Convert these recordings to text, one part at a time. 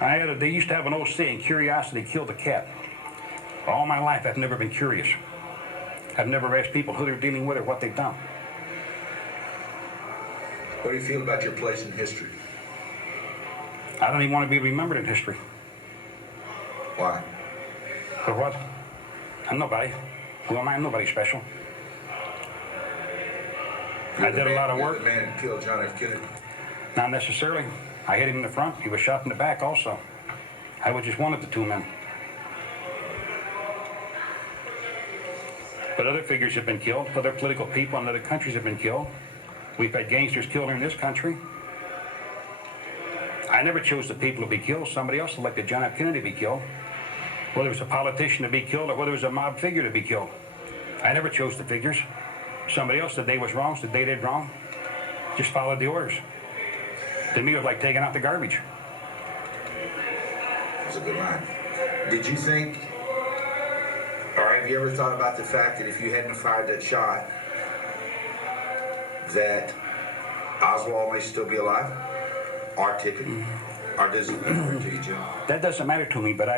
They used to have an old saying, curiosity killed the cat. All my life, I've never been curious. I've never asked people who they're dealing with or what they've done. What do you feel about your place in history? I don't even want to be remembered in history. Why? For what? I'm nobody. Who am I? I'm nobody special. I did a lot of work. You're the man who killed John F. Kennedy. Not necessarily. I hit him in the front. He was shot in the back also. I was just one of the two men. But other figures have been killed. Other political people in other countries have been killed. We've had gangsters killed in this country. I never chose the people to be killed. Somebody else elected John F. Kennedy to be killed. Whether it was a politician to be killed or whether it was a mob figure to be killed. I never chose the figures. Somebody else said they was wrong, said they did wrong. Just followed the orders. To me, it was like taking out the garbage. That's a good line. Did you think, or have you ever thought about the fact that if you hadn't fired that shot, that Oswald may still be alive? Or Tippit? Or does it matter to you, Jim? That doesn't matter to me, but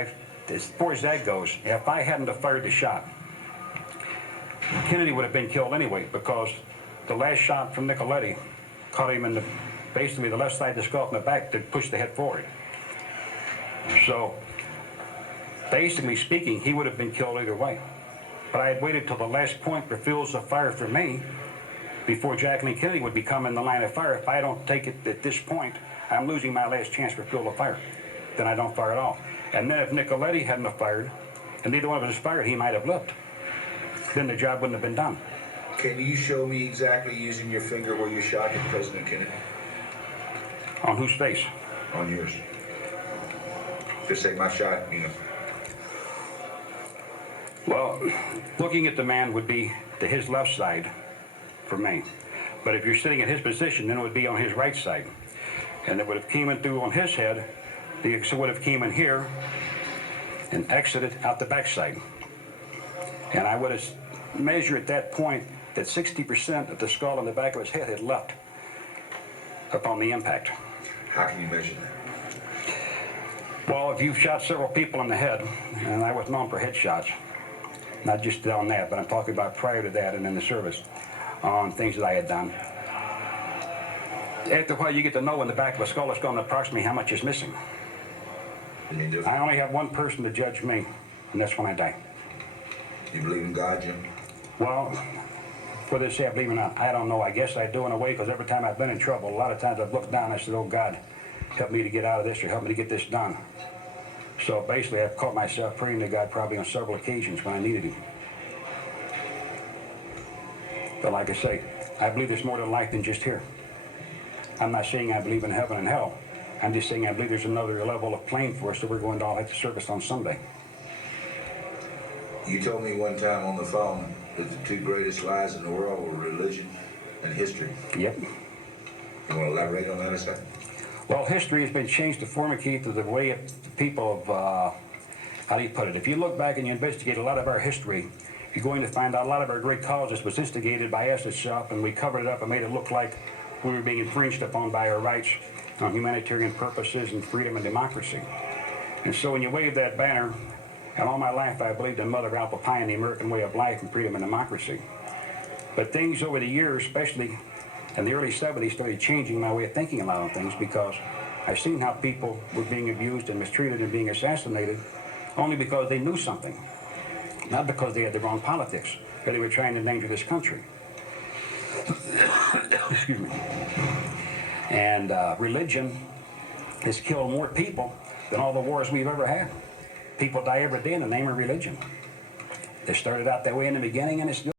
as far as that goes, if I hadn't have fired the shot, Kennedy would have been killed anyway, because the last shot from Nicoletti caught him in basically the left side of the skull and the back that pushed the head forward. So, basically speaking, he would have been killed either way. But I had waited till the last point for fields of fire for me before Jacqueline Kennedy would become in the line of fire. If I don't take it at this point, I'm losing my last chance for field of fire. Then I don't fire at all. And then if Nicoletti hadn't have fired, and neither one of us fired, he might have lived. Then the job wouldn't have been done. Can you show me exactly using your finger where you shot at President Kennedy? On whose face? On yours. Just say my shot, you know. Well, looking at the man would be to his left side for me. But if you're sitting in his position, then it would be on his right side. And it would have came in through on his head, it would have came in here and exited out the backside. And I would have measured at that point that 60% of the skull and the back of his head had left upon the impact. How can you measure that? Well, if you've shot several people in the head, and I was known for headshots, not just on that, but I'm talking about prior to that and in the service, on things that I had done. After a while, you get to know in the back of a skull, it's going to approximately how much is missing. I only have one person to judge me, and that's when I die. You believe in God, Jim? Well, whether they say I believe or not, I don't know. I guess I do in a way, because every time I've been in trouble, a lot of times I've looked down and I said, oh, God, help me to get out of this or help me to get this done. So basically, I've caught myself praying to God probably on several occasions when I needed him. But like I say, I believe there's more to life than just here. I'm not saying I believe in heaven and hell. I'm just saying I believe there's another level of plane for us that we're going to all have to service on someday. You told me one time on the phone that the two greatest lies in the world were religion and history. Yep. You want to elaborate on that a second? Well, history has been changed to formicate to the way of the people of, how do you put it? If you look back and you investigate a lot of our history, you're going to find out a lot of our great causes was instigated by us itself, and we covered it up and made it look like we were being infringed upon by our rights on humanitarian purposes and freedom and democracy. And so when you wave that banner, and all my life I believed in Mother Apple Pie and the American way of life and freedom and democracy. But things over the years, especially in the early 70s, started changing my way of thinking a lot of things, because I've seen how people were being abused and mistreated and being assassinated only because they knew something, not because they had the wrong politics, or they were trying to endanger this country. Excuse me. And religion has killed more people than all the wars we've ever had. People die every day in the name of religion. It started out that way in the beginning, and it's still